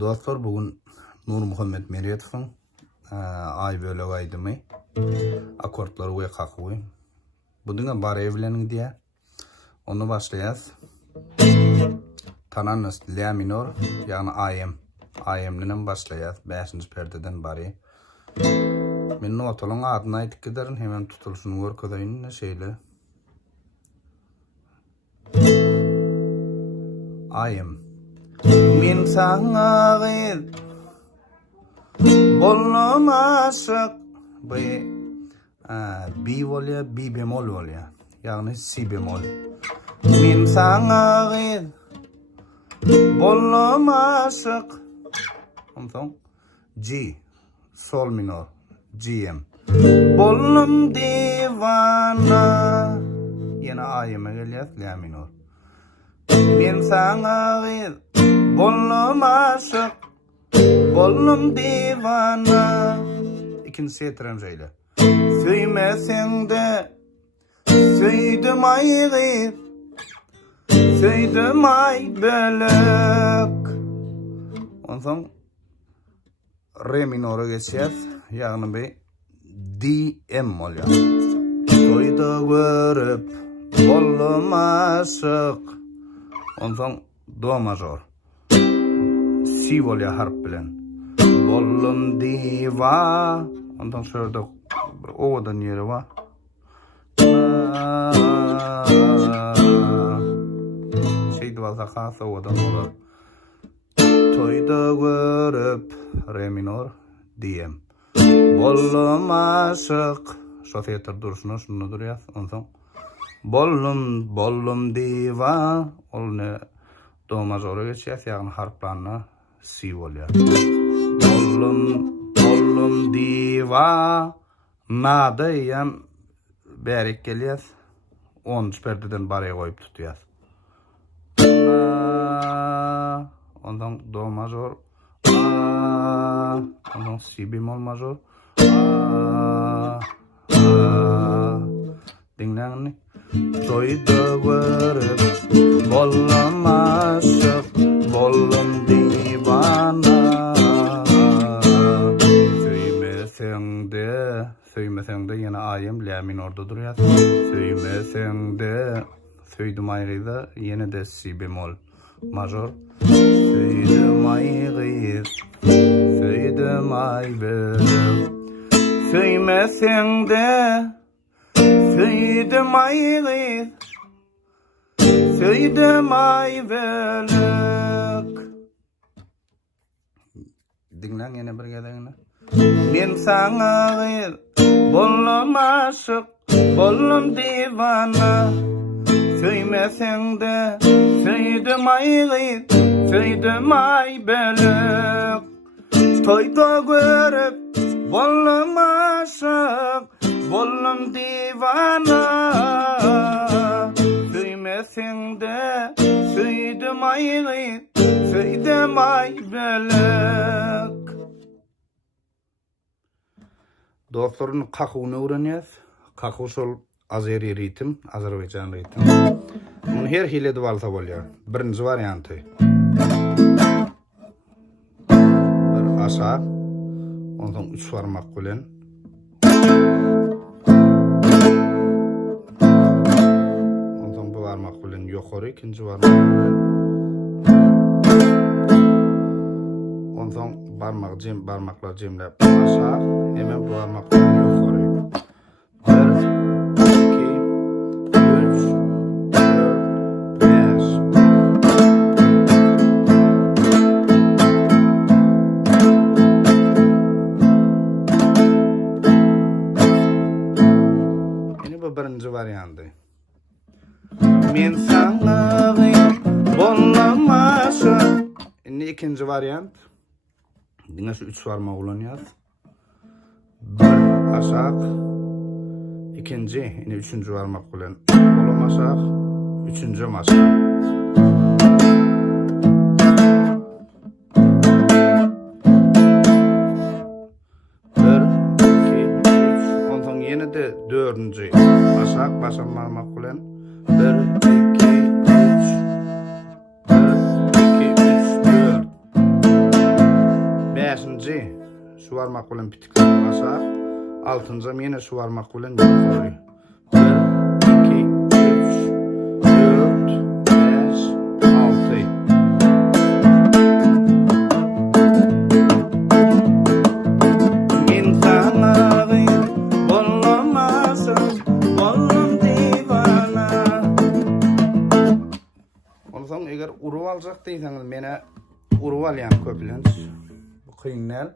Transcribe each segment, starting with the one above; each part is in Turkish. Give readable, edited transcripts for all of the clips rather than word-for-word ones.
Dostlar, bugün Nury Meredowyň Aýbölek aýdymy, akkordlar we kakuwy. Budyňa bar evleniň diye. Onu başlaýas. Tananys la minor, ýagny AM bilen başlaýas. 5-nji perdeden bary. Men notalyň adyny aýdyp giderin, hemen tutulşyny görkezýän şeýle. AM. Min saňa gyd bollum aşyk bi bolýa, bi bemol bolýa, ýagny si bemol. Min saňa gyd bollum aşyk. Ondan G, sol minor, GM. Bollum divana, ýene AM gelýär, la minor. Min saňa gyd bollum aşyk, bollum divana. İkinci setrem şeýle. Söýmeseňde söýdüm aýgyp, söýdüm aýbölek. Ondan re minora geçýär, ýagny be DM bolýar. Toýda görüp bollum aşyk. Ondan do major. Si bolýar harp bilen. Bollum diva. Ondan şöyle bir owadan ýeri var. Şeýdi bolsa hasa owadan bolar. Toýda görüp re minor DM. Bollum aşyk. Şo setr duruşuna şunu durýar. Ondan bollum diva. Ol ne do majora geçýär, ýagny harplarna si bolýar. Bollum diva. Nada ýam bärik gelýär. 10-njy perdeden bary goýup tutýar. Ondan do major. Ondan si bemol major. Dinleňni. Toýda görüp bollum aşyk, bollum divana. Söýmeseňde ýene AM la minorda durýar. Söýmeseňde söýdüm aýgyda ýene de si bemol major. Söýdüm aýgyp, söýdüm aýbölek. Söýmeseňde söýdüm aýgyp, söýdüm aýbölek. Dinleň ýene bir gedeňne. Men saňa gyd bollum aşyk, bollum divana. Söýmeseňde söýdüm aýgyp, söýdüm aýbölek. Toýda görüp bollum aşyk, bollum divana. Söýmeseňde söýdüm aýgyp, söýdüm aýbölek. Dostlaryň kakuwyny öwrenýäs. Kakuw şol azeri ritm, Azerbaýjan ritm. Muny her hile bolsa bolýar. Birinji varianty. Bir aşağı, ondan 3 barmak bilen. Ondan bu barmak bilen ýokary, ikinji barmak bilen. Ondan barmaklar jemläp aşağı, hemen bu barmak bilen ýokary. 1, 2, 3, 4, 5. Ene bu birinji varianty. Men saňa gyd bollum aşyk. Ene ikinji variant. Diňe şu 3 barmak ulanýar. Bir aşağı, ikinci, ine 3-nji barmak bilen bollum aşağı, 3-nji aşağı. Bir, 2, 3, ondan ýene de 4-nji aşağı başa barmak bilen 1, 2, 3, 1, 2, 3, 4. suwarmak bilen pitikler basak. 6-njam ýene suwarmak bilen ýokary. 1, 2, 3, 4, 5, 6. Men sana bolmamasın, bolum divana. Ondan eger urup aljak diýseniz mene urup alýan köplenç. Bu kıyňnal.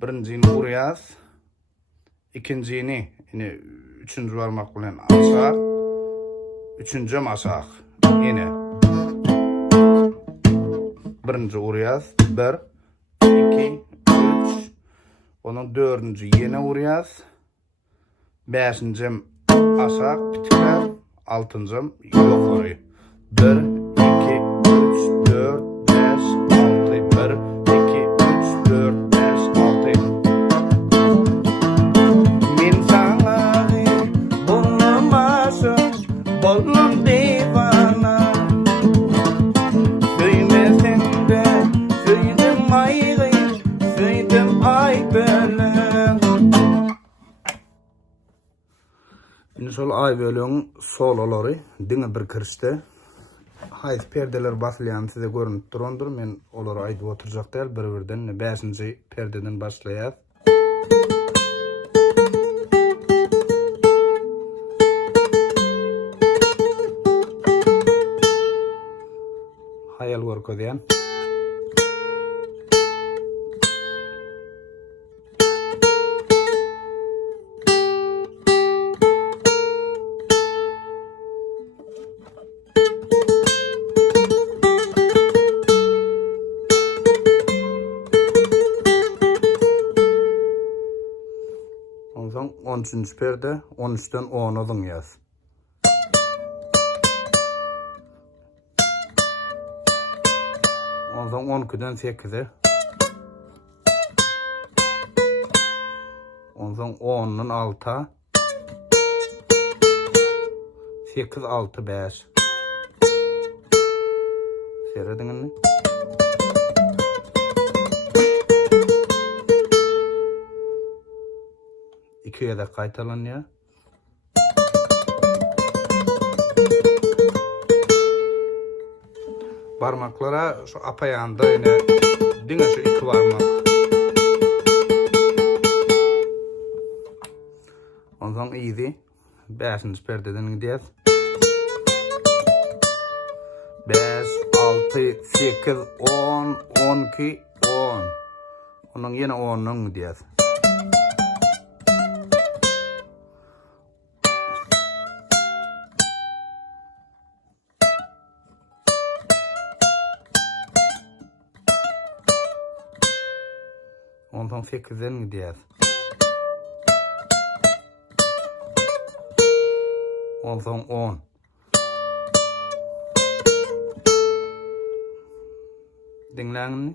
Birinjini urýas. İkincini, yine üçüncü barmak bilen alsak, üçüncü masak, yine birinci urýas, 1, 2, 3, onun dördüncü yine urýas, 5-nji asak, pitikler, 6-njy ýokary, 1, 2, 3, 4, 5, 6, 1, 2, 3, 4, 5, 6. Bolum divana, söýmesen de söýdüm aýgy, söýdüm aýbölek. Indi şol aýbölegiň sololary diňe bir kirişde. Haýsy perdeler başlaýan size görünüp durandyr. Men olary aýdyp oturjak däl, bir-birden 5-nji perdeden başlaýar. Hayal görkezýän. Ondan 13-nji perde 13-den 10-a ýaz. Ondan 12-den 8'e. Ondan 10'dan 6'a. 8, 6, 5. Seyredin. İkiye de qaytalanýar. Barmaklara şu apayanda yine diňe şu 2 barmak. Ondan iyidi. 5-nji perdeden gidiýär. 5, 6, 8, 10, 12, 10. Onun ýene 10'dan gidiýär. Ondan 8'den gidiýär. Ondan 10. Dinleňmi?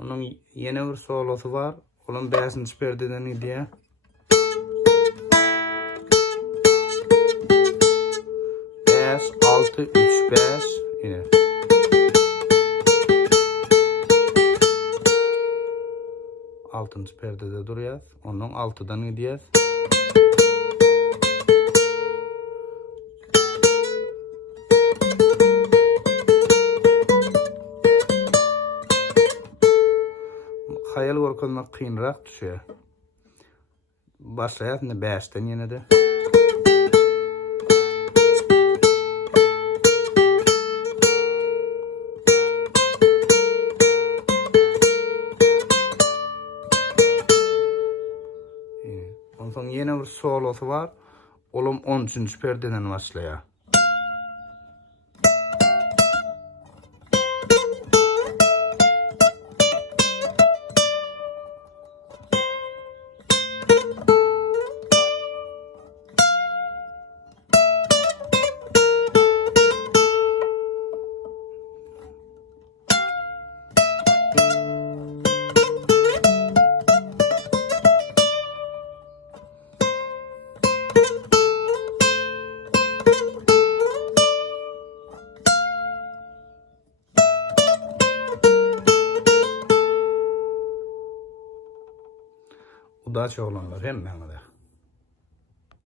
Onun yeni bir solosu var. Onun 5-nji perdeden gidiýär. Beş, 6, 3, 5. Yine. Altıncı perdede durýar. Onun 6'dan gidiýär. Hayal görkezmek kynrak düşýär. Başlaýar 5'ten ýene de. Ondan ýene bir solosy var. Olum 13-nji perdeden başlaýar. Bu da çoğlanlar hemmeňe de.